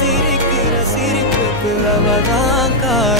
siri kira siri kira